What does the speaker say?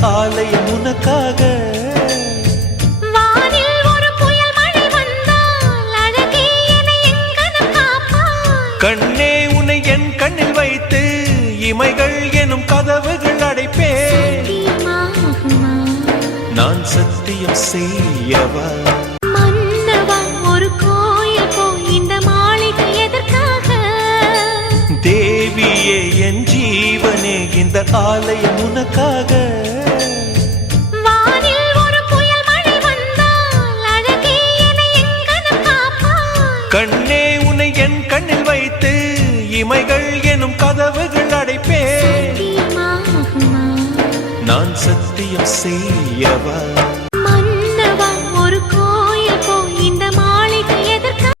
ஆலயம் உனக்காக. வானில் ஒரு புயல் மழை வந்தால் அழகே என்னை எங்கனம் காப்பாய். கண்ணே உன்னை என் கண்ணில் வைத்து இமைகள் எனும் கதவுகள் அடைப்பேன். சத்தியமாகுமா? நான் சத்தியம் செய்யவா? மன்னவா, ஒரு கோயில் போய் இந்த மாளிகை எதற்காக? தேவியே என் ஜீவனே இந்த ஆலயம் உனக்காக. வானில் ஒரு புயல் மழை வந்தால் அழகே என்னை எங்கனம் காப்பாய். கண்ணே உன்னை என் கண்ணில் வைத்து இமைகள் எனும் கதவுகள் அடைப்பேன். சத்தியமாகுமா? நான் சத்தியம் செய்யவா?